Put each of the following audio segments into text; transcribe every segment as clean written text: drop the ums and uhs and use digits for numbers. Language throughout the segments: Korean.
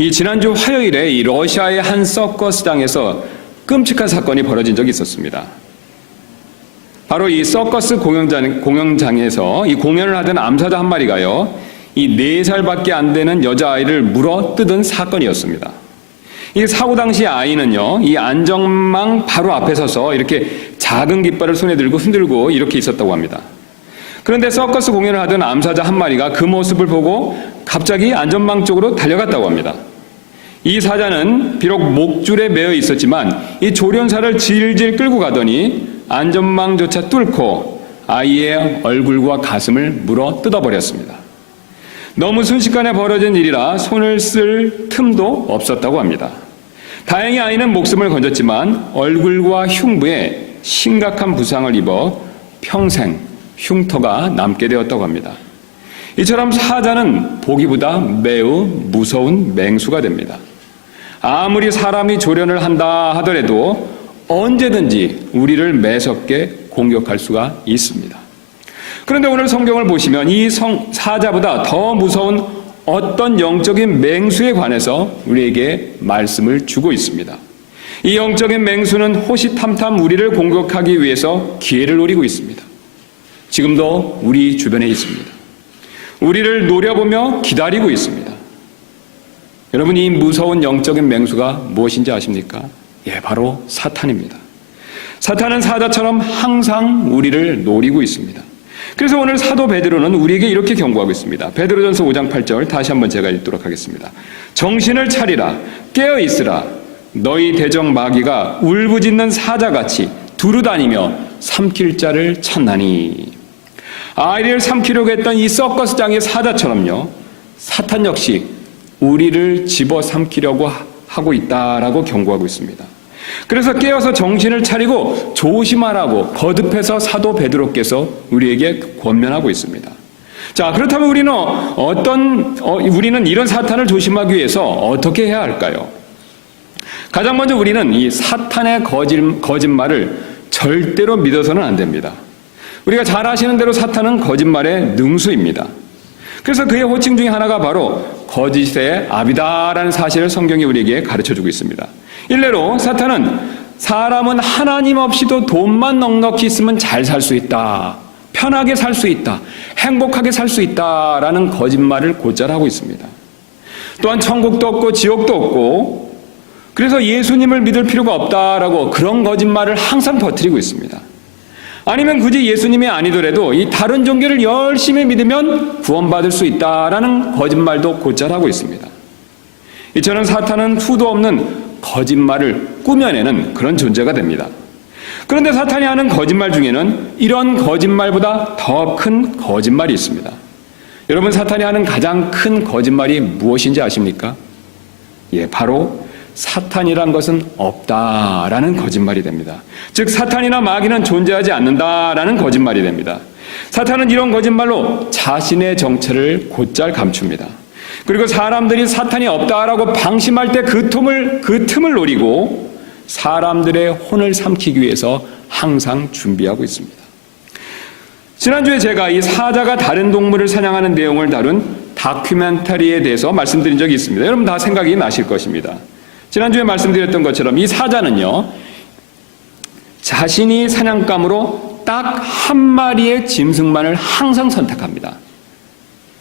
이 지난주 화요일에 이 러시아의 한 서커스장에서 끔찍한 사건이 벌어진 적이 있었습니다. 바로 이 서커스 공연장에서 이 공연을 하던 암사자 한 마리가요, 이 4살밖에 안 되는 여자아이를 물어 뜯은 사건이었습니다. 이 사고 당시 아이는요, 이 안전망 바로 앞에 서서 이렇게 작은 깃발을 손에 들고 흔들고 이렇게 있었다고 합니다. 그런데 서커스 공연을 하던 암사자 한 마리가 그 모습을 보고 갑자기 안전망 쪽으로 달려갔다고 합니다. 이 사자는 비록 목줄에 매여 있었지만 이 조련사를 질질 끌고 가더니 안전망조차 뚫고 아이의 얼굴과 가슴을 물어 뜯어버렸습니다. 너무 순식간에 벌어진 일이라 손을 쓸 틈도 없었다고 합니다. 다행히 아이는 목숨을 건졌지만 얼굴과 흉부에 심각한 부상을 입어 평생 흉터가 남게 되었다고 합니다. 이처럼 사자는 보기보다 매우 무서운 맹수가 됩니다. 아무리 사람이 조련을 한다 하더라도 언제든지 우리를 매섭게 공격할 수가 있습니다. 그런데 오늘 성경을 보시면 이 사자보다 더 무서운 어떤 영적인 맹수에 관해서 우리에게 말씀을 주고 있습니다. 이 영적인 맹수는 호시탐탐 우리를 공격하기 위해서 기회를 노리고 있습니다. 지금도 우리 주변에 있습니다. 우리를 노려보며 기다리고 있습니다. 여러분, 이 무서운 영적인 맹수가 무엇인지 아십니까? 예, 바로 사탄입니다. 사탄은 사자처럼 항상 우리를 노리고 있습니다. 그래서 오늘 사도 베드로는 우리에게 이렇게 경고하고 있습니다. 베드로전서 5장 8절 다시 한번 제가 읽도록 하겠습니다. 정신을 차리라, 깨어 있으라. 너희 대적 마귀가 울부짖는 사자같이 두루다니며 삼킬 자를 찾나니. 아이를 삼키려고 했던 이 서커스장의 사자처럼요, 사탄 역시 우리를 집어삼키려고 하고 있다라고 경고하고 있습니다. 그래서 깨어서 정신을 차리고 조심하라고 거듭해서 사도 베드로께서 우리에게 권면하고 있습니다. 자, 그렇다면 우리는 이런 사탄을 조심하기 위해서 어떻게 해야 할까요? 가장 먼저 우리는 이 사탄의 거짓말을 절대로 믿어서는 안 됩니다. 우리가 잘 아시는 대로 사탄은 거짓말의 능수입니다. 그래서 그의 호칭 중에 하나가 바로 거짓의 아비다라는 사실을 성경이 우리에게 가르쳐주고 있습니다. 일례로 사탄은 사람은 하나님 없이도 돈만 넉넉히 있으면 잘 살 수 있다, 편하게 살 수 있다, 행복하게 살 수 있다라는 거짓말을 곧잘 하고 있습니다. 또한 천국도 없고 지옥도 없고 그래서 예수님을 믿을 필요가 없다라고 그런 거짓말을 항상 퍼뜨리고 있습니다. 아니면 굳이 예수님이 아니더라도 이 다른 종교를 열심히 믿으면 구원받을 수 있다라는 거짓말도 곧잘 하고 있습니다. 이처럼 사탄은 수도 없는 거짓말을 꾸며내는 그런 존재가 됩니다. 그런데 사탄이 하는 거짓말 중에는 이런 거짓말보다 더 큰 거짓말이 있습니다. 여러분, 사탄이 하는 가장 큰 거짓말이 무엇인지 아십니까? 예, 바로 사탄이란 것은 없다라는 거짓말이 됩니다. 즉, 사탄이나 마귀는 존재하지 않는다라는 거짓말이 됩니다. 사탄은 이런 거짓말로 자신의 정체를 곧잘 감춥니다. 그리고 사람들이 사탄이 없다라고 방심할 때 그 틈을 노리고 사람들의 혼을 삼키기 위해서 항상 준비하고 있습니다. 지난주에 제가 이 사자가 다른 동물을 사냥하는 내용을 다룬 다큐멘터리에 대해서 말씀드린 적이 있습니다. 여러분 다 생각이 나실 것입니다. 지난주에 말씀드렸던 것처럼 이 사자는요, 자신이 사냥감으로 딱 한 마리의 짐승만을 항상 선택합니다.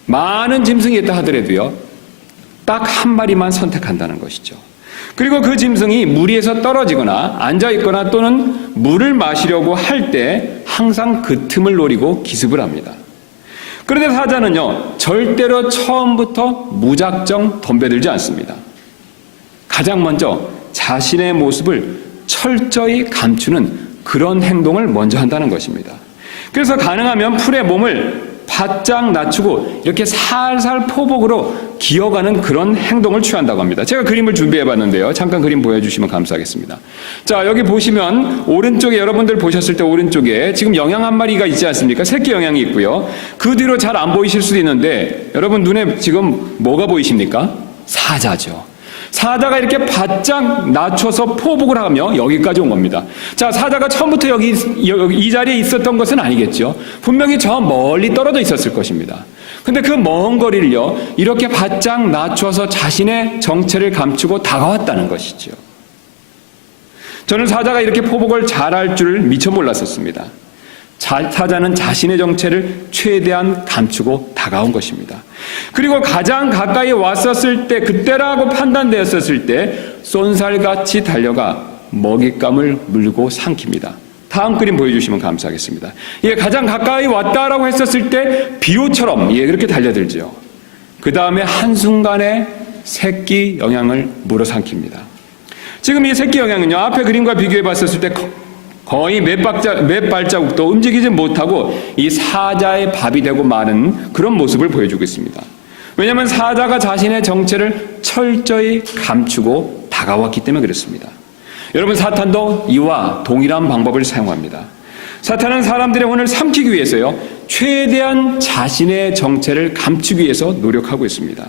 많은 짐승이 있다 하더라도요, 딱 한 마리만 선택한다는 것이죠. 그리고 그 짐승이 물 위에서 떨어지거나 앉아있거나 또는 물을 마시려고 할 때 항상 그 틈을 노리고 기습을 합니다. 그런데 사자는요, 절대로 처음부터 무작정 덤벼들지 않습니다. 가장 먼저 자신의 모습을 철저히 감추는 그런 행동을 먼저 한다는 것입니다. 그래서 가능하면 풀의 몸을 바짝 낮추고 이렇게 살살 포복으로 기어가는 그런 행동을 취한다고 합니다. 제가 그림을 준비해 봤는데요. 잠깐 그림 보여주시면 감사하겠습니다. 자, 여기 보시면 오른쪽에, 여러분들 보셨을 때 오른쪽에 지금 영양 한 마리가 있지 않습니까? 새끼 영양이 있고요. 그 뒤로 잘 안 보이실 수도 있는데 여러분 눈에 지금 뭐가 보이십니까? 사자죠. 사자가 이렇게 바짝 낮춰서 포복을 하며 여기까지 온 겁니다. 자, 사자가 처음부터 여기 이 자리에 있었던 것은 아니겠죠. 분명히 저 멀리 떨어져 있었을 것입니다. 근데 그 먼 거리를요, 이렇게 바짝 낮춰서 자신의 정체를 감추고 다가왔다는 것이죠. 저는 사자가 이렇게 포복을 잘할 줄 미처 몰랐었습니다. 사자는 자신의 정체를 최대한 감추고 다가온 것입니다. 그리고 가장 가까이 왔었을 때, 그때라고 판단되었었을 때 쏜살같이 달려가 먹잇감을 물고 삼킵니다. 다음 그림 보여주시면 감사하겠습니다. 예, 가장 가까이 왔다라고 했었을 때 비호처럼 그렇게 달려들죠. 그 다음에 한순간에 새끼 영양을 물어삼킵니다. 지금 이 새끼 영양은요, 앞에 그림과 비교해 봤었을 때 거의 몇 발자국도 움직이지 못하고 이 사자의 밥이 되고 마는 그런 모습을 보여주고 있습니다. 왜냐하면 사자가 자신의 정체를 철저히 감추고 다가왔기 때문에 그렇습니다. 여러분, 사탄도 이와 동일한 방법을 사용합니다. 사탄은 사람들의 혼을 삼키기 위해서요, 최대한 자신의 정체를 감추기 위해서 노력하고 있습니다.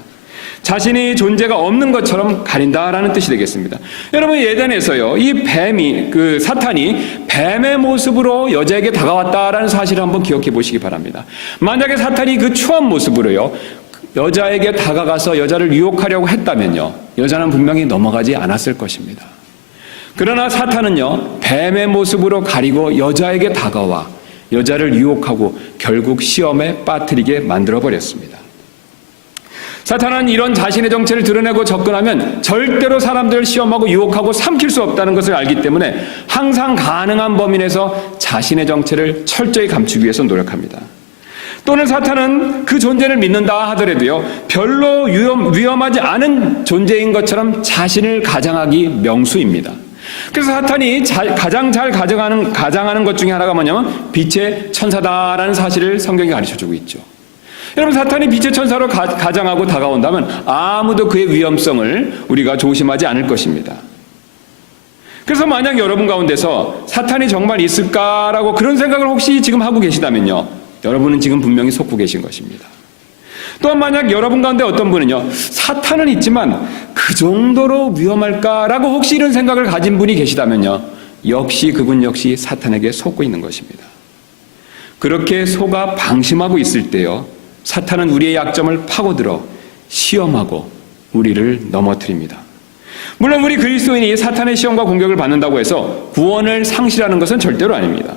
자신의 존재가 없는 것처럼 가린다라는 뜻이 되겠습니다. 여러분, 예전에서요, 이 사탄이 뱀의 모습으로 여자에게 다가왔다라는 사실을 한번 기억해 보시기 바랍니다. 만약에 사탄이 그 추한 모습으로요, 여자에게 다가가서 여자를 유혹하려고 했다면요, 여자는 분명히 넘어가지 않았을 것입니다. 그러나 사탄은요, 뱀의 모습으로 가리고 여자에게 다가와 여자를 유혹하고 결국 시험에 빠뜨리게 만들어버렸습니다. 사탄은 이런 자신의 정체를 드러내고 접근하면 절대로 사람들을 시험하고 유혹하고 삼킬 수 없다는 것을 알기 때문에 항상 가능한 범위 내에서 자신의 정체를 철저히 감추기 위해서 노력합니다. 또는 사탄은 그 존재를 믿는다 하더라도요, 별로 위험하지 않은 존재인 것처럼 자신을 가장하기 명수입니다. 그래서 사탄이 가장 잘 가장하는 것 중에 하나가 뭐냐면 빛의 천사다라는 사실을 성경이 가르쳐주고 있죠. 여러분, 사탄이 빛의 천사로 가장하고 다가온다면 아무도 그의 위험성을 우리가 조심하지 않을 것입니다. 그래서 만약 여러분 가운데서 사탄이 정말 있을까라고 그런 생각을 혹시 지금 하고 계시다면요, 여러분은 지금 분명히 속고 계신 것입니다. 또한 만약 여러분 가운데 어떤 분은요, 사탄은 있지만 그 정도로 위험할까라고 혹시 이런 생각을 가진 분이 계시다면요, 역시 그분 역시 사탄에게 속고 있는 것입니다. 그렇게 속아 방심하고 있을 때요, 사탄은 우리의 약점을 파고들어 시험하고 우리를 넘어뜨립니다. 물론 우리 그리스도인이 사탄의 시험과 공격을 받는다고 해서 구원을 상실하는 것은 절대로 아닙니다.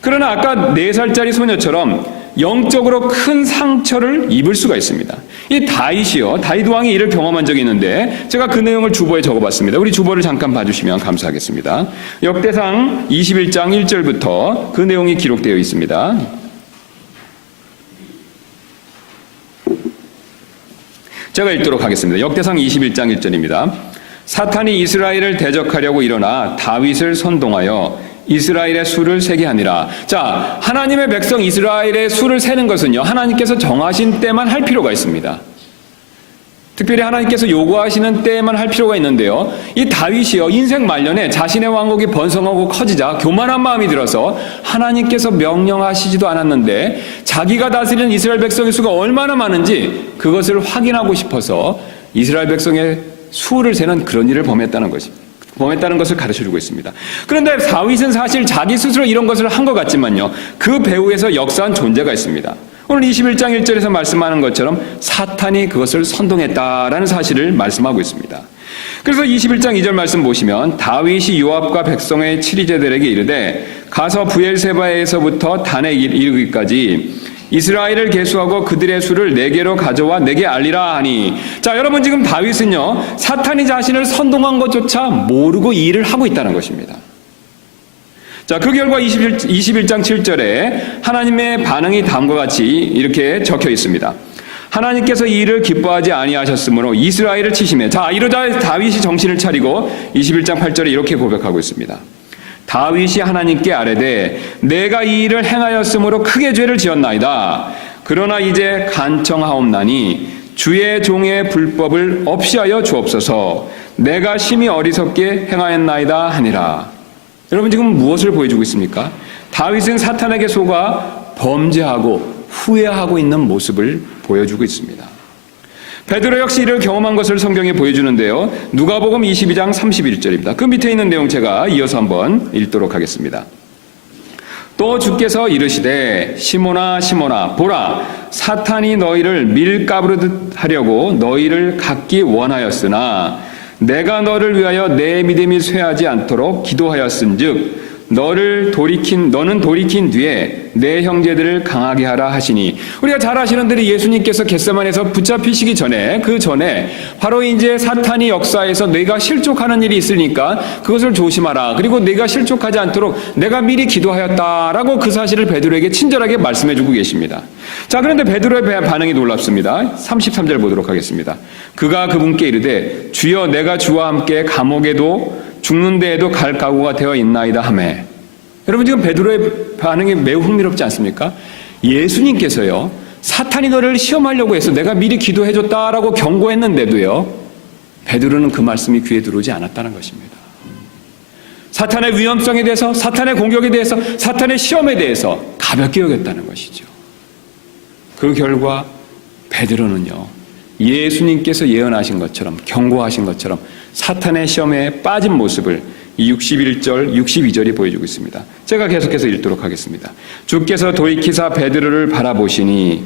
그러나 아까 4살짜리 소녀처럼 영적으로 큰 상처를 입을 수가 있습니다. 이 다윗 왕이 이를 경험한 적이 있는데 제가 그 내용을 주보에 적어봤습니다. 우리 주보를 잠깐 봐주시면 감사하겠습니다. 역대상 21장 1절부터 그 내용이 기록되어 있습니다. 제가 읽도록 하겠습니다. 역대상 21장 1절입니다. 사탄이 이스라엘을 대적하려고 일어나 다윗을 선동하여 이스라엘의 수를 세게 하니라. 자, 하나님의 백성 이스라엘의 수를 세는 것은요, 하나님께서 정하신 때만 할 필요가 있습니다. 특별히 하나님께서 요구하시는 때만 할 필요가 있는데요, 이 다윗이요, 인생 말년에 자신의 왕국이 번성하고 커지자 교만한 마음이 들어서 하나님께서 명령하시지도 않았는데 자기가 다스리는 이스라엘 백성의 수가 얼마나 많은지 그것을 확인하고 싶어서 이스라엘 백성의 수를 세는 그런 일을 범했다는 것을 가르쳐주고 있습니다. 그런데 다윗은 사실 자기 스스로 이런 것을 한 것 같지만요, 그 배후에서 역사한 존재가 있습니다. 오늘 21장 1절에서 말씀하는 것처럼 사탄이 그것을 선동했다라는 사실을 말씀하고 있습니다. 그래서 21장 2절 말씀 보시면 다윗이 요압과 백성의 치리제들에게 이르되 가서 브엘세바에서부터 단에 이르기까지 이스라엘을 계수하고 그들의 수를 내게로 가져와 내게 알리라 하니, 자, 여러분, 지금 다윗은요, 사탄이 자신을 선동한 것조차 모르고 이 일을 하고 있다는 것입니다. 자, 그 결과 21장 7절에 하나님의 반응이 다음과 같이 이렇게 적혀 있습니다. 하나님께서 이 일을 기뻐하지 아니하셨으므로 이스라엘을 치시매. 자, 이러자 다윗이 정신을 차리고 21장 8절에 이렇게 고백하고 있습니다. 다윗이 하나님께 아뢰되 내가 이 일을 행하였으므로 크게 죄를 지었나이다. 그러나 이제 간청하옵나니 주의 종의 불법을 없이하여 주옵소서. 내가 심히 어리석게 행하였나이다 하니라. 여러분, 지금 무엇을 보여주고 있습니까? 다윗은 사탄에게 속아 범죄하고 후회하고 있는 모습을 보여주고 있습니다. 베드로 역시 이를 경험한 것을 성경에 보여주는데요, 누가복음 22장 31절입니다. 그 밑에 있는 내용 제가 이어서 한번 읽도록 하겠습니다. 또 주께서 이르시되 시몬아 시몬아 보라 사탄이 너희를 밀가부르듯 하려고 너희를 갖기 원하였으나 내가 너를 위하여 내 믿음이 쇠하지 않도록 기도하였은즉 너는 돌이킨 뒤에 내 형제들을 강하게 하라 하시니, 우리가 잘 아시는 대로 예수님께서 겟세마네에서 붙잡히시기 전에 그 전에 바로 이제 사탄이 역사에서 내가 실족하는 일이 있으니까 그것을 조심하라, 그리고 내가 실족하지 않도록 내가 미리 기도하였다라고 그 사실을 베드로에게 친절하게 말씀해 주고 계십니다. 자, 그런데 베드로의 반응이 놀랍습니다. 33절 보도록 하겠습니다. 그가 그분께 이르되 주여 내가 주와 함께 감옥에도 죽는 데에도 갈 각오가 되어 있나이다 하매. 여러분, 지금 베드로의 반응이 매우 흥미롭지 않습니까? 예수님께서요 사탄이 너를 시험하려고 해서 내가 미리 기도해줬다라고 경고했는데도요 베드로는 그 말씀이 귀에 들어오지 않았다는 것입니다. 사탄의 위험성에 대해서, 사탄의 공격에 대해서, 사탄의 시험에 대해서 가볍게 여겼다는 것이죠. 그 결과 베드로는요 예수님께서 예언하신 것처럼, 경고하신 것처럼 사탄의 시험에 빠진 모습을 이 61절, 62절이 보여주고 있습니다. 제가 계속해서 읽도록 하겠습니다. 주께서 돌이키사 베드로를 바라보시니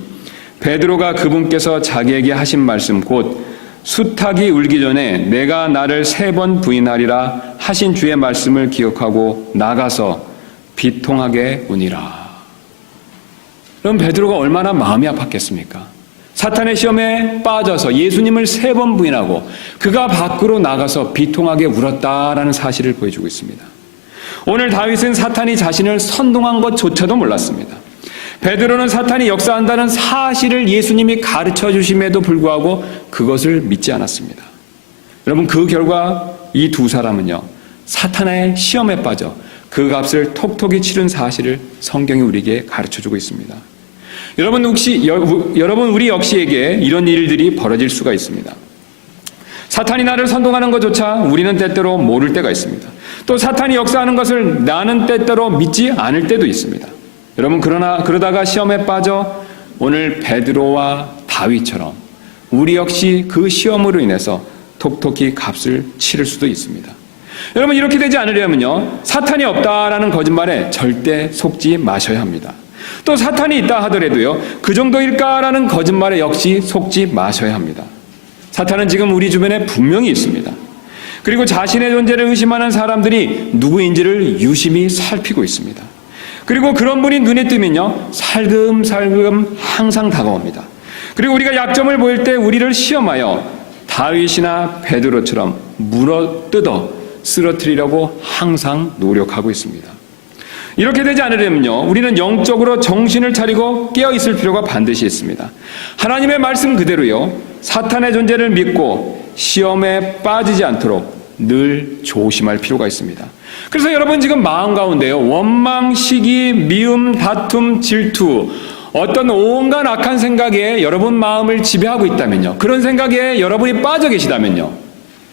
베드로가 그분께서 자기에게 하신 말씀 곧 수탉이 울기 전에 내가 나를 3번 부인하리라 하신 주의 말씀을 기억하고 나가서 비통하게 우니라. 그럼 베드로가 얼마나 마음이 아팠겠습니까? 사탄의 시험에 빠져서 예수님을 3번 부인하고 그가 밖으로 나가서 비통하게 울었다라는 사실을 보여주고 있습니다. 오늘 다윗은 사탄이 자신을 선동한 것조차도 몰랐습니다. 베드로는 사탄이 역사한다는 사실을 예수님이 가르쳐 주심에도 불구하고 그것을 믿지 않았습니다. 여러분, 그 결과 이 두 사람은요 사탄의 시험에 빠져 그 값을 톡톡히 치른 사실을 성경이 우리에게 가르쳐 주고 있습니다. 여러분, 우리 역시에게 이런 일들이 벌어질 수가 있습니다. 사탄이 나를 선동하는 것조차 우리는 때때로 모를 때가 있습니다. 또 사탄이 역사하는 것을 나는 때때로 믿지 않을 때도 있습니다. 여러분, 그러다가 시험에 빠져 오늘 베드로와 다윗처럼 우리 역시 그 시험으로 인해서 톡톡히 값을 치를 수도 있습니다. 여러분, 이렇게 되지 않으려면요 사탄이 없다라는 거짓말에 절대 속지 마셔야 합니다. 또 사탄이 있다 하더라도요 그 정도일까라는 거짓말에 역시 속지 마셔야 합니다. 사탄은 지금 우리 주변에 분명히 있습니다. 그리고 자신의 존재를 의심하는 사람들이 누구인지를 유심히 살피고 있습니다. 그리고 그런 분이 눈에 뜨면요 살금살금 항상 다가옵니다. 그리고 우리가 약점을 보일 때 우리를 시험하여 다윗이나 베드로처럼 물어뜯어 쓰러뜨리려고 항상 노력하고 있습니다. 이렇게 되지 않으려면요 우리는 영적으로 정신을 차리고 깨어있을 필요가 반드시 있습니다. 하나님의 말씀 그대로요 사탄의 존재를 믿고 시험에 빠지지 않도록 늘 조심할 필요가 있습니다. 그래서 여러분, 지금 마음 가운데요 원망, 시기, 미움, 다툼, 질투, 어떤 온갖 악한 생각에 여러분 마음을 지배하고 있다면요, 그런 생각에 여러분이 빠져 계시다면요,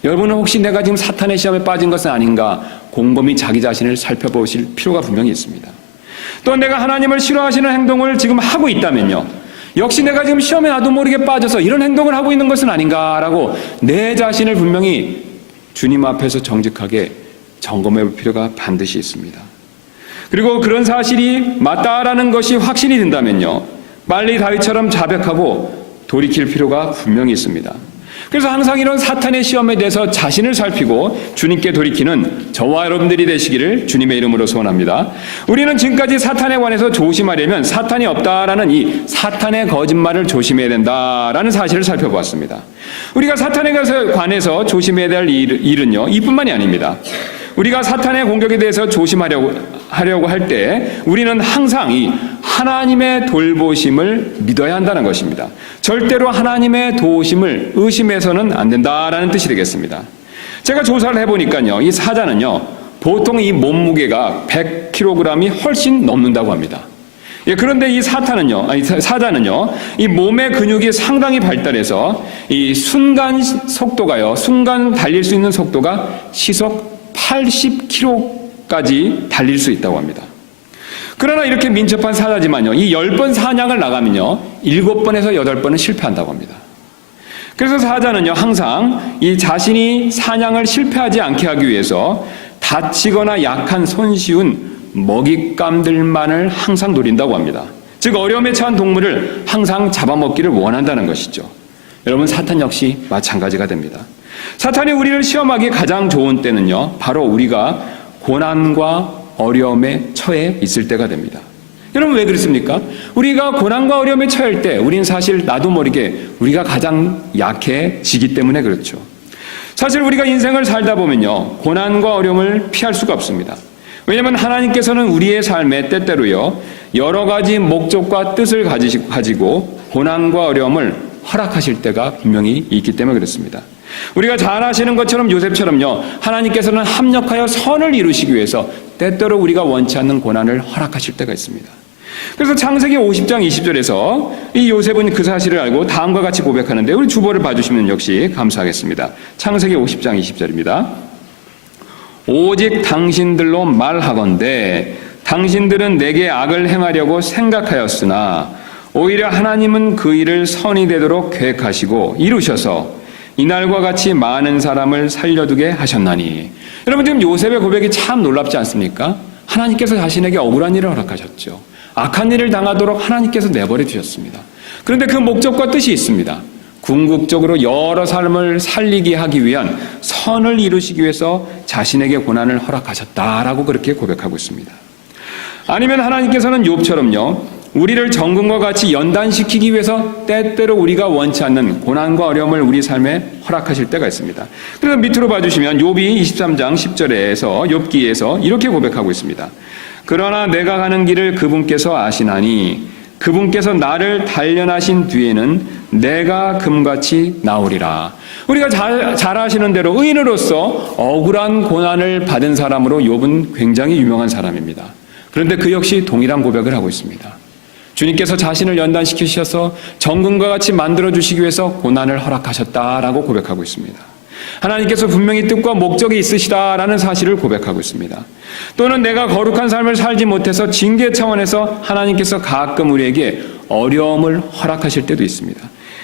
여러분은 혹시 내가 지금 사탄의 시험에 빠진 것은 아닌가 곰곰이 자기 자신을 살펴보실 필요가 분명히 있습니다. 또 내가 하나님을 싫어하시는 행동을 지금 하고 있다면요, 역시 내가 지금 시험에 나도 모르게 빠져서 이런 행동을 하고 있는 것은 아닌가라고 내 자신을 분명히 주님 앞에서 정직하게 점검해 볼 필요가 반드시 있습니다. 그리고 그런 사실이 맞다라는 것이 확신이 든다면요 빨리 다윗처럼 자백하고 돌이킬 필요가 분명히 있습니다. 그래서 항상 이런 사탄의 시험에 대해서 자신을 살피고 주님께 돌이키는 저와 여러분들이 되시기를 주님의 이름으로 소원합니다. 우리는 지금까지 사탄에 관해서 조심하려면 사탄이 없다라는 이 사탄의 거짓말을 조심해야 된다라는 사실을 살펴보았습니다. 우리가 사탄에 관해서 조심해야 될 일은요 이뿐만이 아닙니다. 우리가 사탄의 공격에 대해서 조심하려고 할 때 우리는 항상 이 하나님의 돌보심을 믿어야 한다는 것입니다. 절대로 하나님의 도우심을 의심해서는 안 된다라는 뜻이 되겠습니다. 제가 조사를 해보니까요 이 사자는요 보통 이 몸무게가 100kg이 훨씬 넘는다고 합니다. 예, 그런데 이 사자는요 이 몸의 근육이 상당히 발달해서 이 순간 달릴 수 있는 속도가 시속 80km까지 달릴 수 있다고 합니다. 그러나 이렇게 민첩한 사자지만요 이 10번 사냥을 나가면요 7번에서 8번은 실패한다고 합니다. 그래서 사자는요 항상 이 자신이 사냥을 실패하지 않게 하기 위해서 다치거나 약한 손쉬운 먹잇감들만을 항상 노린다고 합니다. 즉 어려움에 처한 동물을 항상 잡아먹기를 원한다는 것이죠. 여러분, 사탄 역시 마찬가지가 됩니다. 사탄이 우리를 시험하기 가장 좋은 때는요, 바로 우리가 고난과 어려움에 처해 있을 때가 됩니다. 여러분, 왜 그렇습니까? 우리가 고난과 어려움에 처할 때 우리는 사실 나도 모르게 우리가 가장 약해지기 때문에 그렇죠. 사실 우리가 인생을 살다 보면요, 고난과 어려움을 피할 수가 없습니다. 왜냐하면 하나님께서는 우리의 삶에 때때로요, 여러 가지 목적과 뜻을 가지고 고난과 어려움을 허락하실 때가 분명히 있기 때문에 그렇습니다. 우리가 잘 아시는 것처럼 요셉처럼요, 하나님께서는 합력하여 선을 이루시기 위해서 때때로 우리가 원치 않는 고난을 허락하실 때가 있습니다. 그래서 창세기 50장 20절에서 이 요셉은 그 사실을 알고 다음과 같이 고백하는데, 우리 주보를 봐주시면 역시 감사하겠습니다. 창세기 50장 20절입니다. 오직 당신들로 말하건대 당신들은 내게 악을 행하려고 생각하였으나 오히려 하나님은 그 일을 선이 되도록 계획하시고 이루셔서 이날과 같이 많은 사람을 살려두게 하셨나니. 여러분, 지금 요셉의 고백이 참 놀랍지 않습니까? 하나님께서 자신에게 억울한 일을 허락하셨죠. 악한 일을 당하도록 하나님께서 내버려 두셨습니다. 그런데 그 목적과 뜻이 있습니다. 궁극적으로 여러 사람을 살리게 하기 위한 선을 이루시기 위해서 자신에게 고난을 허락하셨다라고 그렇게 고백하고 있습니다. 아니면 하나님께서는 욥처럼요, 우리를 정금과 같이 연단시키기 위해서 때때로 우리가 원치 않는 고난과 어려움을 우리 삶에 허락하실 때가 있습니다. 그래서 밑으로 봐주시면 욥이 23장 10절에서 욥기에서 이렇게 고백하고 있습니다. 그러나 내가 가는 길을 그분께서 아시나니 그분께서 나를 단련하신 뒤에는 내가 금같이 나오리라. 우리가 잘 아시는 대로 의인으로서 억울한 고난을 받은 사람으로 욥은 굉장히 유명한 사람입니다. 그런데 그 역시 동일한 고백을 하고 있습니다. 주님께서 자신을 연단시키셔서 정금과 같이 만들어주시기 위해서 고난을 허락하셨다라고 고백하고 있습니다. 하나님께서 분명히 뜻과 목적이 있으시다라는 사실을 고백하고 있습니다. 또는 내가 거룩한 삶을 살지 못해서 징계 차원에서 하나님께서 가끔 우리에게 어려움을 허락하실 때도 있습니다.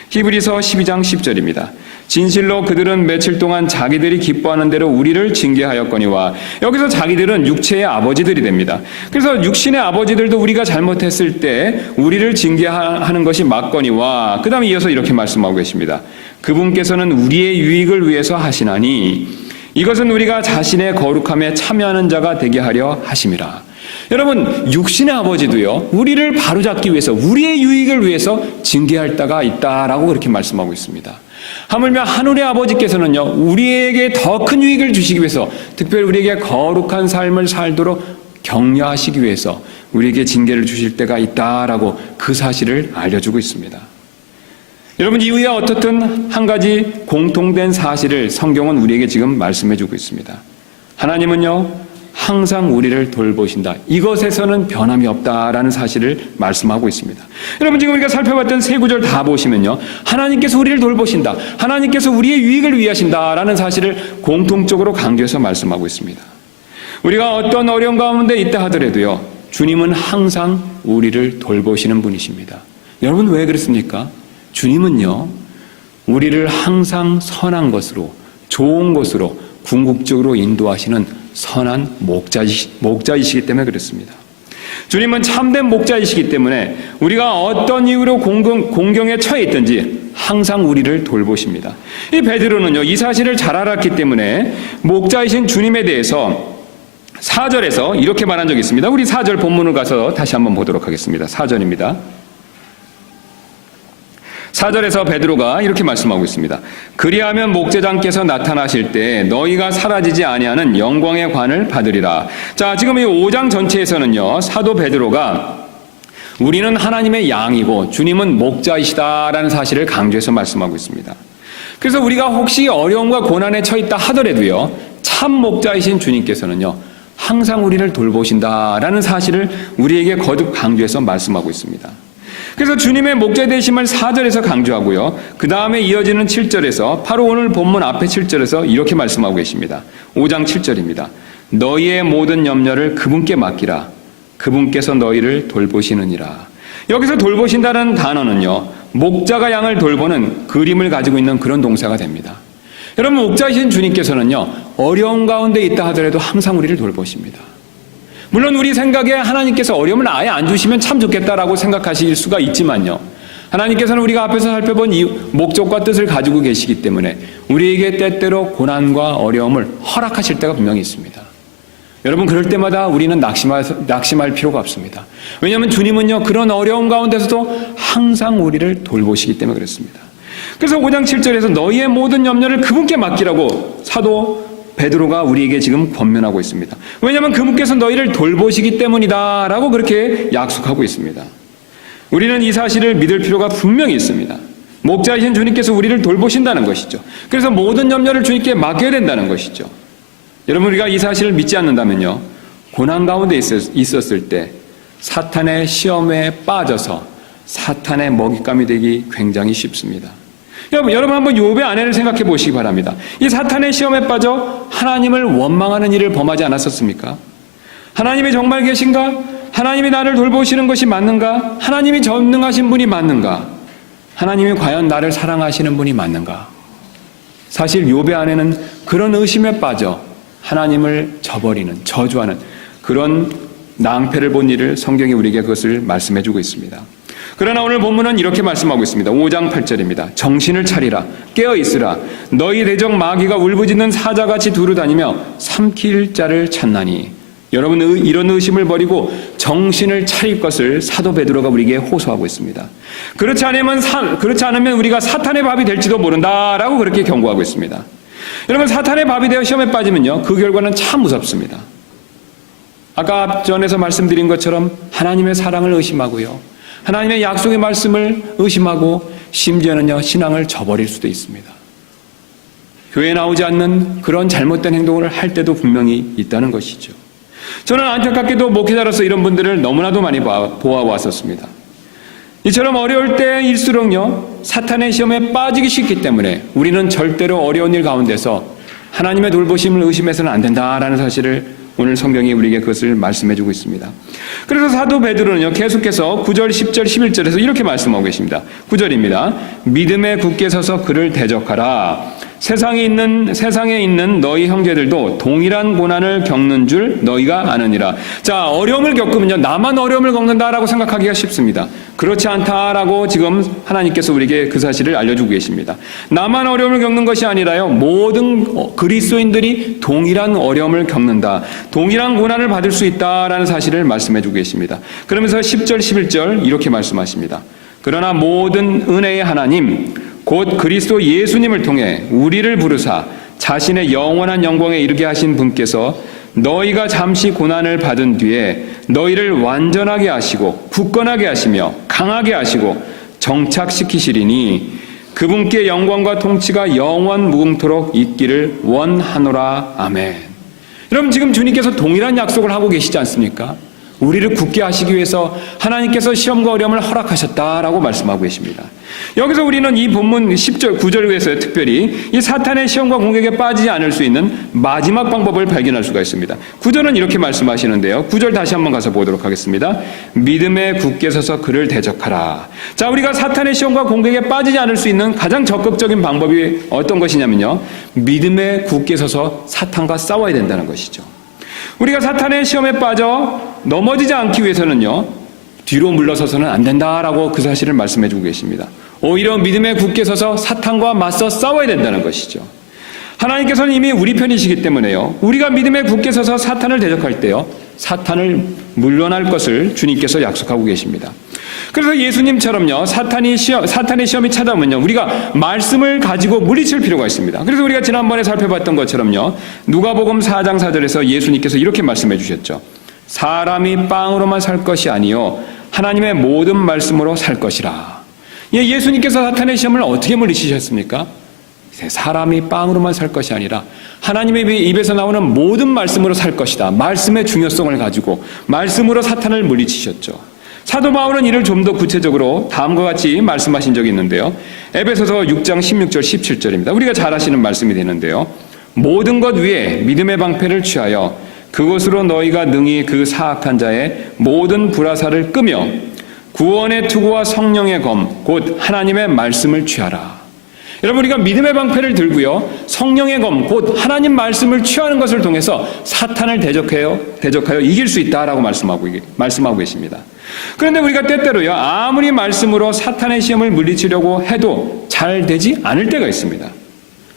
히브리서 12장 10절입니다. 진실로 그들은 며칠 동안 자기들이 기뻐하는 대로 우리를 징계하였거니와. 여기서 자기들은 육체의 아버지들이 됩니다. 그래서 육신의 아버지들도 우리가 잘못했을 때 우리를 징계하는 것이 맞거니와. 그 다음에 이어서 이렇게 말씀하고 계십니다. 그분께서는 우리의 유익을 위해서 하시나니 이것은 우리가 자신의 거룩함에 참여하는 자가 되게 하려 하심이라. 여러분, 육신의 아버지도요, 우리를 바로잡기 위해서, 우리의 유익을 위해서 징계할 때가 있다라고 그렇게 말씀하고 있습니다. 하물며 하늘의 아버지께서는요, 우리에게 더 큰 유익을 주시기 위해서, 특별히 우리에게 거룩한 삶을 살도록 격려하시기 위해서 우리에게 징계를 주실 때가 있다라고 그 사실을 알려주고 있습니다. 여러분, 이후에 어떻든 한 가지 공통된 사실을 성경은 우리에게 지금 말씀해주고 있습니다. 하나님은요, 항상 우리를 돌보신다. 이것에서는 변함이 없다라는 사실을 말씀하고 있습니다. 여러분, 지금 우리가 살펴봤던 세 구절 다 보시면요, 하나님께서 우리를 돌보신다, 하나님께서 우리의 유익을 위하신다라는 사실을 공통적으로 강조해서 말씀하고 있습니다. 우리가 어떤 어려움 가운데 있다 하더라도요, 주님은 항상 우리를 돌보시는 분이십니다. 여러분, 왜 그렇습니까? 주님은요, 우리를 항상 선한 것으로, 좋은 것으로 궁극적으로 인도하시는 선한 목자이시기 때문에 그렇습니다. 주님은 참된 목자이시기 때문에 우리가 어떤 이유로 공경에 처해 있든지 항상 우리를 돌보십니다. 이 베드로는요, 이 사실을 잘 알았기 때문에 목자이신 주님에 대해서 4절에서 이렇게 말한 적이 있습니다. 우리 4절 본문을 가서 다시 한번 보도록 하겠습니다. 4절입니다. 4절에서 베드로가 이렇게 말씀하고 있습니다. 그리하면 목제장께서 나타나실 때 너희가 사라지지 아니하는 영광의 관을 받으리라. 자, 지금 이 5장 전체에서는요, 사도 베드로가 우리는 하나님의 양이고 주님은 목자이시다라는 사실을 강조해서 말씀하고 있습니다. 그래서 우리가 혹시 어려움과 고난에 처했다 하더라도요, 참 목자이신 주님께서는요, 항상 우리를 돌보신다라는 사실을 우리에게 거듭 강조해서 말씀하고 있습니다. 그래서 주님의 목자 되심을 4절에서 강조하고요, 그 다음에 이어지는 7절에서 바로 오늘 본문 앞에 7절에서 이렇게 말씀하고 계십니다. 5장 7절입니다. 너희의 모든 염려를 그분께 맡기라. 그분께서 너희를 돌보시느니라. 여기서 돌보신다는 단어는요, 목자가 양을 돌보는 그림을 가지고 있는 그런 동사가 됩니다. 여러분, 목자이신 주님께서는요, 어려운 가운데 있다 하더라도 항상 우리를 돌보십니다. 물론 우리 생각에 하나님께서 어려움을 아예 안 주시면 참 좋겠다라고 생각하실 수가 있지만요. 하나님께서는 우리가 앞에서 살펴본 이 목적과 뜻을 가지고 계시기 때문에 우리에게 때때로 고난과 어려움을 허락하실 때가 분명히 있습니다. 여러분, 그럴 때마다 우리는 낙심할 필요가 없습니다. 왜냐하면 주님은요, 그런 어려움 가운데서도 항상 우리를 돌보시기 때문에 그렇습니다. 그래서 5장 7절에서 너희의 모든 염려를 그분께 맡기라고 사도 베드로가 우리에게 지금 권면하고 있습니다. 왜냐하면 그분께서 너희를 돌보시기 때문이다 라고 그렇게 약속하고 있습니다. 우리는 이 사실을 믿을 필요가 분명히 있습니다. 목자이신 주님께서 우리를 돌보신다는 것이죠. 그래서 모든 염려를 주님께 맡겨야 된다는 것이죠. 여러분, 우리가 이 사실을 믿지 않는다면요, 고난 가운데 있었을 때 사탄의 시험에 빠져서 사탄의 먹잇감이 되기 굉장히 쉽습니다. 여러분 한번 욥의 아내를 생각해 보시기 바랍니다. 이 사탄의 시험에 빠져 하나님을 원망하는 일을 범하지 않았었습니까? 하나님이 정말 계신가? 하나님이 나를 돌보시는 것이 맞는가? 하나님이 전능하신 분이 맞는가? 하나님이 과연 나를 사랑하시는 분이 맞는가? 사실 욥의 아내는 그런 의심에 빠져 하나님을 저버리는, 저주하는 그런 낭패를 본 일을 성경이 우리에게 그것을 말씀해 주고 있습니다. 그러나 오늘 본문은 이렇게 말씀하고 있습니다. 5장 8절입니다. 정신을 차리라, 깨어 있으라. 너희 대적 마귀가 울부짖는 사자같이 두루다니며 삼킬 자를 찾나니. 여러분, 이런 의심을 버리고 정신을 차릴 것을 사도 베드로가 우리에게 호소하고 있습니다. 그렇지 않으면 우리가 사탄의 밥이 될지도 모른다라고 그렇게 경고하고 있습니다. 여러분, 사탄의 밥이 되어 시험에 빠지면요, 그 결과는 참 무섭습니다. 아까 앞전에서 말씀드린 것처럼 하나님의 사랑을 의심하고요, 하나님의 약속의 말씀을 의심하고 심지어는요, 신앙을 저버릴 수도 있습니다. 교회에 나오지 않는 그런 잘못된 행동을 할 때도 분명히 있다는 것이죠. 저는 안타깝게도 목회자로서 이런 분들을 너무나도 많이 보아왔었습니다. 이처럼 어려울 때일수록요, 사탄의 시험에 빠지기 쉽기 때문에 우리는 절대로 어려운 일 가운데서 하나님의 돌보심을 의심해서는 안 된다라는 사실을 오늘 성경이 우리에게 그것을 말씀해주고 있습니다. 그래서 사도 베드로는요, 계속해서 9절, 10절, 11절에서 이렇게 말씀하고 계십니다. 9절입니다. 믿음에 굳게 서서 그를 대적하라. 세상에 있는 너희 형제들도 동일한 고난을 겪는 줄 너희가 아느니라. 자, 어려움을 겪으면요, 나만 어려움을 겪는다라고 생각하기가 쉽습니다. 그렇지 않다라고 지금 하나님께서 우리에게 그 사실을 알려주고 계십니다. 나만 어려움을 겪는 것이 아니라요, 모든 그리스도인들이 동일한 어려움을 겪는다, 동일한 고난을 받을 수 있다라는 사실을 말씀해주고 계십니다. 그러면서 10절, 11절 이렇게 말씀하십니다. 그러나 모든 은혜의 하나님 곧 그리스도 예수님을 통해 우리를 부르사 자신의 영원한 영광에 이르게 하신 분께서 너희가 잠시 고난을 받은 뒤에 너희를 완전하게 하시고 굳건하게 하시며 강하게 하시고 정착시키시리니 그분께 영광과 통치가 영원 무궁토록 있기를 원하노라. 아멘. 여러분, 지금 주님께서 동일한 약속을 하고 계시지 않습니까? 우리를 굳게 하시기 위해서 하나님께서 시험과 어려움을 허락하셨다라고 말씀하고 계십니다. 여기서 우리는 이 본문 10절, 9절을 위해서 특별히 이 사탄의 시험과 공격에 빠지지 않을 수 있는 마지막 방법을 발견할 수가 있습니다. 9절은 이렇게 말씀하시는데요. 9절 다시 한번 가서 보도록 하겠습니다. 믿음에 굳게 서서 그를 대적하라. 자, 우리가 사탄의 시험과 공격에 빠지지 않을 수 있는 가장 적극적인 방법이 어떤 것이냐면요, 믿음에 굳게 서서 사탄과 싸워야 된다는 것이죠. 우리가 사탄의 시험에 빠져 넘어지지 않기 위해서는요, 뒤로 물러서서는 안 된다라고 그 사실을 말씀해 주고 계십니다. 오히려 믿음에 굳게 서서 사탄과 맞서 싸워야 된다는 것이죠. 하나님께서는 이미 우리 편이시기 때문에요, 우리가 믿음에 굳게 서서 사탄을 대적할 때요, 사탄을 물러날 것을 주님께서 약속하고 계십니다. 그래서 예수님처럼요, 사탄의 시험이 찾아오면요, 우리가 말씀을 가지고 물리칠 필요가 있습니다. 그래서 우리가 지난번에 살펴봤던 것처럼요, 누가복음 4장 4절에서 예수님께서 이렇게 말씀해 주셨죠. 사람이 빵으로만 살 것이 아니요 하나님의 모든 말씀으로 살 것이라. 예수님께서 사탄의 시험을 어떻게 물리치셨습니까? 사람이 빵으로만 살 것이 아니라 하나님의 입에서 나오는 모든 말씀으로 살 것이다. 말씀의 중요성을 가지고 말씀으로 사탄을 물리치셨죠. 사도 바울은 이를 좀 더 구체적으로 다음과 같이 말씀하신 적이 있는데요. 에베소서 6장 16절 17절입니다. 우리가 잘 아시는 말씀이 되는데요. 모든 것 위에 믿음의 방패를 취하여 그것으로 너희가 능히 그 사악한 자의 모든 불화살을 끄며 구원의 투구와 성령의 검 곧 하나님의 말씀을 취하라. 여러분, 우리가 믿음의 방패를 들고요, 성령의 검, 곧 하나님 말씀을 취하는 것을 통해서 사탄을 대적하여 이길 수 있다라고 말씀하고 계십니다. 그런데 우리가 때때로요, 아무리 말씀으로 사탄의 시험을 물리치려고 해도 잘 되지 않을 때가 있습니다.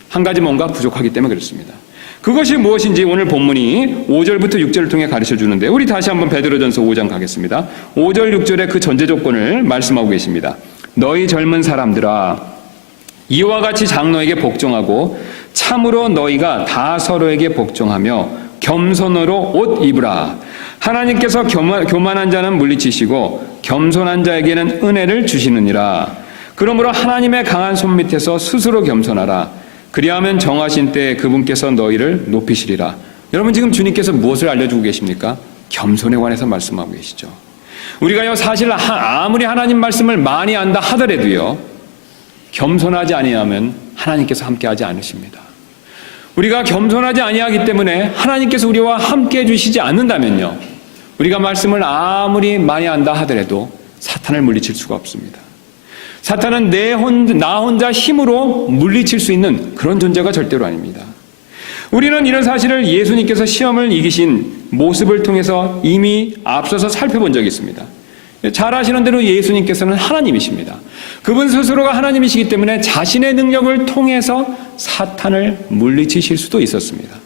한 가지 뭔가 부족하기 때문에 그렇습니다. 그것이 무엇인지 오늘 본문이 5절부터 6절을 통해 가르쳐 주는데, 우리 다시 한번 베드로전서 5장 가겠습니다. 5절 6절의 그 전제 조건을 말씀하고 계십니다. 너희 젊은 사람들아, 이와 같이 장로에게 복종하고 참으로 너희가 다 서로에게 복종하며 겸손으로 옷 입으라. 하나님께서 교만한 자는 물리치시고 겸손한 자에게는 은혜를 주시느니라. 그러므로 하나님의 강한 손 밑에서 스스로 겸손하라. 그리하면 정하신 때에 그분께서 너희를 높이시리라. 여러분, 지금 주님께서 무엇을 알려주고 계십니까? 겸손에 관해서 말씀하고 계시죠. 우리가요, 사실 아무리 하나님 말씀을 많이 안다 하더라도요, 겸손하지 아니하면 하나님께서 함께하지 않으십니다. 우리가 겸손하지 아니하기 때문에 하나님께서 우리와 함께해 주시지 않는다면요, 우리가 말씀을 아무리 많이 안다 하더라도 사탄을 물리칠 수가 없습니다. 사탄은 나 혼자 힘으로 물리칠 수 있는 그런 존재가 절대로 아닙니다. 우리는 이런 사실을 예수님께서 시험을 이기신 모습을 통해서 이미 앞서서 살펴본 적이 있습니다. 잘 아시는 대로 예수님께서는 하나님이십니다. 그분 스스로가 하나님이시기 때문에 자신의 능력을 통해서 사탄을 물리치실 수도 있었습니다.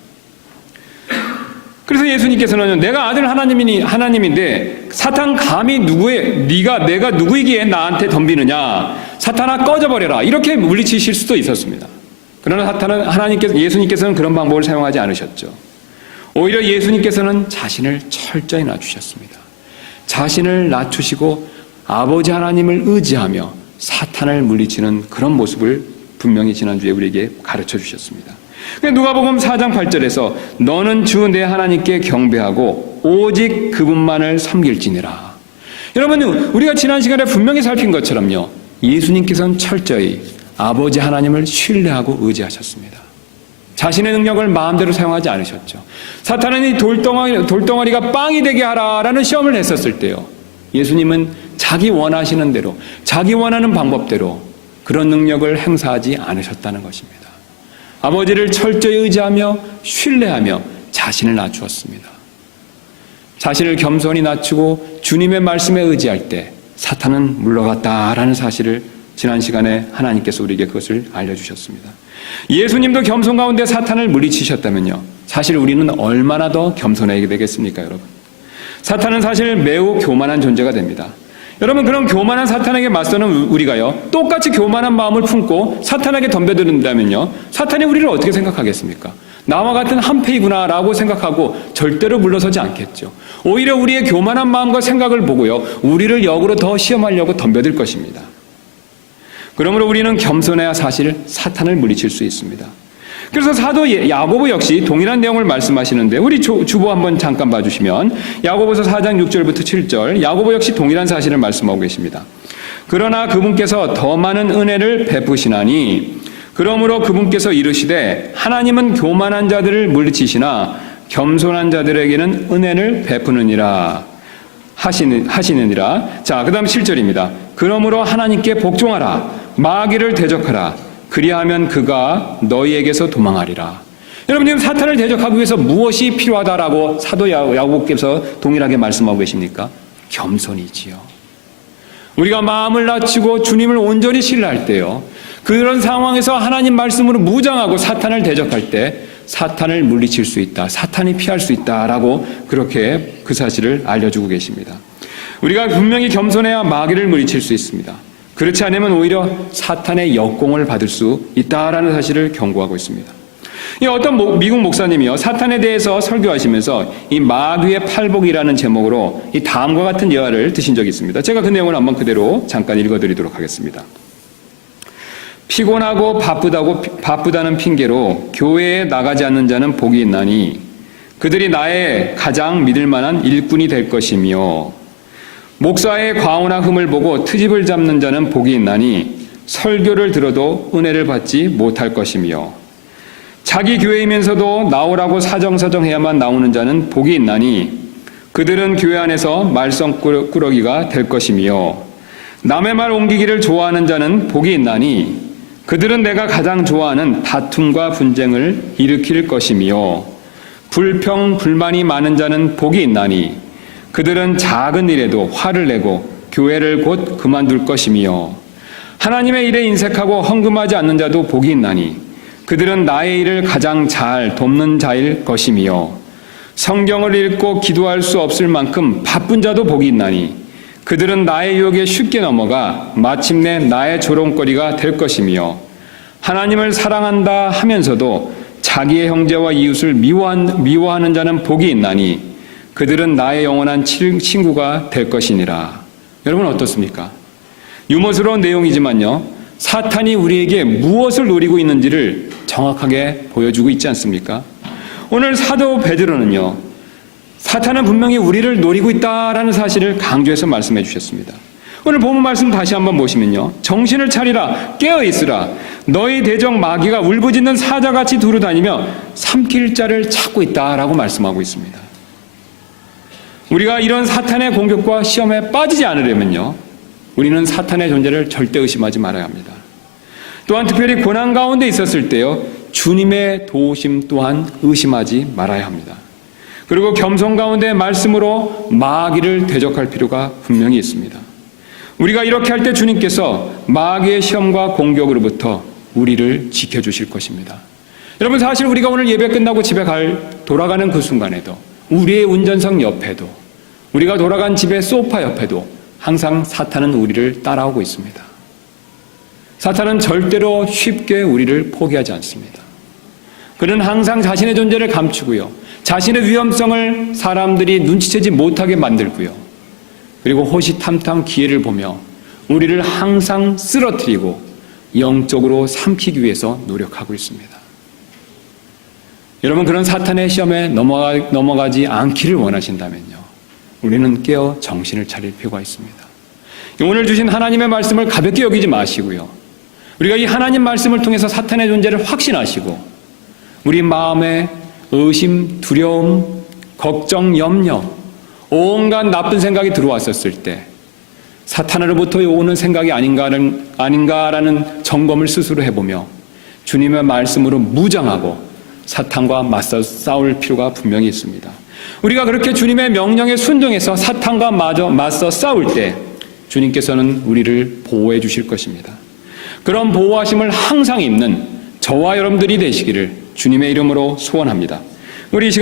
그래서 예수님께서는 내가 아들 하나님인데 사탄 감히 내가 누구이기에 나한테 덤비느냐, 사탄아 꺼져버려라, 이렇게 물리치실 수도 있었습니다. 그러나 예수님께서는 그런 방법을 사용하지 않으셨죠. 오히려 예수님께서는 자신을 철저히 낮추셨습니다. 자신을 낮추시고 아버지 하나님을 의지하며 사탄을 물리치는 그런 모습을 분명히 지난주에 우리에게 가르쳐 주셨습니다. 누가복음 4장 8절에서 너는 주 내 하나님께 경배하고 오직 그분만을 섬길지니라. 여러분, 우리가 지난 시간에 분명히 살핀 것처럼요, 예수님께서는 철저히 아버지 하나님을 신뢰하고 의지하셨습니다. 자신의 능력을 마음대로 사용하지 않으셨죠. 사탄은 이 돌덩어리가 빵이 되게 하라라는 시험을 했었을 때요, 예수님은 자기 원하시는 대로, 자기 원하는 방법대로 그런 능력을 행사하지 않으셨다는 것입니다. 아버지를 철저히 의지하며 신뢰하며 자신을 낮추었습니다. 자신을 겸손히 낮추고 주님의 말씀에 의지할 때 사탄은 물러갔다라는 사실을 지난 시간에 하나님께서 우리에게 그것을 알려주셨습니다. 예수님도 겸손 가운데 사탄을 물리치셨다면요, 사실 우리는 얼마나 더 겸손해야 되겠습니까, 여러분? 사탄은 사실 매우 교만한 존재가 됩니다. 여러분, 그런 교만한 사탄에게 맞서는 우리가요, 똑같이 교만한 마음을 품고 사탄에게 덤벼든다면요, 사탄이 우리를 어떻게 생각하겠습니까? 나와 같은 한패이구나라고 생각하고 절대로 물러서지 않겠죠. 오히려 우리의 교만한 마음과 생각을 보고요, 우리를 역으로 더 시험하려고 덤벼들 것입니다. 그러므로 우리는 겸손해야 사실 사탄을 물리칠 수 있습니다. 그래서 사도 야고보 역시 동일한 내용을 말씀하시는데, 우리 주보 한번 잠깐 봐주시면 야고보서 4장 6절부터 7절, 야고보 역시 동일한 사실을 말씀하고 계십니다. 그러나 그분께서 더 많은 은혜를 베푸시나니 그러므로 그분께서 이르시되 하나님은 교만한 자들을 물리치시나 겸손한 자들에게는 은혜를 베푸느니라 하시느니라. 자, 그 다음 7절입니다. 그러므로 하나님께 복종하라. 마귀를 대적하라. 그리하면 그가 너희에게서 도망하리라. 여러분, 지금 사탄을 대적하기 위해서 무엇이 필요하다라고 사도 야고보께서 동일하게 말씀하고 계십니까? 겸손이지요. 우리가 마음을 낮추고 주님을 온전히 신뢰할 때요, 그런 상황에서 하나님 말씀으로 무장하고 사탄을 대적할 때 사탄을 물리칠 수 있다, 사탄이 피할 수 있다라고 그렇게 그 사실을 알려주고 계십니다. 우리가 분명히 겸손해야 마귀를 물리칠 수 있습니다. 그렇지 않으면 오히려 사탄의 역공을 받을 수 있다라는 사실을 경고하고 있습니다. 어떤 미국 목사님이요, 사탄에 대해서 설교하시면서 이 마귀의 팔복이라는 제목으로 이 다음과 같은 예화를 드신 적이 있습니다. 제가 그 내용을 한번 그대로 잠깐 읽어드리도록 하겠습니다. 피곤하고 바쁘다는 핑계로 교회에 나가지 않는 자는 복이 있나니 그들이 나의 가장 믿을 만한 일꾼이 될 것이며, 목사의 과오나 흠을 보고 트집을 잡는 자는 복이 있나니 설교를 들어도 은혜를 받지 못할 것이며, 자기 교회이면서도 나오라고 사정사정해야만 나오는 자는 복이 있나니 그들은 교회 안에서 말썽꾸러기가 될 것이며, 남의 말 옮기기를 좋아하는 자는 복이 있나니 그들은 내가 가장 좋아하는 다툼과 분쟁을 일으킬 것이며 불평, 불만이 많은 자는 복이 있나니 그들은 작은 일에도 화를 내고 교회를 곧 그만둘 것이며 하나님의 일에 인색하고 헌금하지 않는 자도 복이 있나니 그들은 나의 일을 가장 잘 돕는 자일 것이며 성경을 읽고 기도할 수 없을 만큼 바쁜 자도 복이 있나니 그들은 나의 유혹에 쉽게 넘어가 마침내 나의 조롱거리가 될 것이며 하나님을 사랑한다 하면서도 자기의 형제와 이웃을 미워하는 자는 복이 있나니 그들은 나의 영원한 친구가 될 것이니라. 여러분 어떻습니까? 유머스러운 내용이지만요, 사탄이 우리에게 무엇을 노리고 있는지를 정확하게 보여주고 있지 않습니까? 오늘 사도 베드로는요, 사탄은 분명히 우리를 노리고 있다라는 사실을 강조해서 말씀해 주셨습니다. 오늘 본문 말씀 다시 한번 보시면요, 정신을 차리라, 깨어있으라. 너희 대적 마귀가 울부짖는 사자같이 두루다니며 삼킬 자를 찾고 있다라고 말씀하고 있습니다. 우리가 이런 사탄의 공격과 시험에 빠지지 않으려면요, 우리는 사탄의 존재를 절대 의심하지 말아야 합니다. 또한 특별히 고난 가운데 있었을 때요, 주님의 도우심 또한 의심하지 말아야 합니다. 그리고 겸손 가운데 말씀으로 마귀를 대적할 필요가 분명히 있습니다. 우리가 이렇게 할 때 주님께서 마귀의 시험과 공격으로부터 우리를 지켜주실 것입니다. 여러분, 사실 우리가 오늘 예배 끝나고 집에 돌아가는 그 순간에도, 우리의 운전석 옆에도, 우리가 돌아간 집의 소파 옆에도 항상 사탄은 우리를 따라오고 있습니다. 사탄은 절대로 쉽게 우리를 포기하지 않습니다. 그는 항상 자신의 존재를 감추고요, 자신의 위험성을 사람들이 눈치채지 못하게 만들고요, 그리고 호시탐탐 기회를 보며 우리를 항상 쓰러뜨리고 영적으로 삼키기 위해서 노력하고 있습니다. 여러분, 그런 사탄의 시험에 넘어가지 않기를 원하신다면요, 우리는 깨어 정신을 차릴 필요가 있습니다. 오늘 주신 하나님의 말씀을 가볍게 여기지 마시고요, 우리가 이 하나님 말씀을 통해서 사탄의 존재를 확신하시고 우리 마음에 의심, 두려움, 걱정, 염려, 온갖 나쁜 생각이 들어왔었을 때 사탄으로부터 오는 생각이 아닌가라는 점검을 스스로 해보며 주님의 말씀으로 무장하고 사탄과 맞서 싸울 필요가 분명히 있습니다. 우리가 그렇게 주님의 명령에 순종해서 사탄과 맞서 싸울 때 주님께서는 우리를 보호해 주실 것입니다. 그런 보호하심을 항상 입는 저와 여러분들이 되시기를 주님의 이름으로 소원합니다. 우리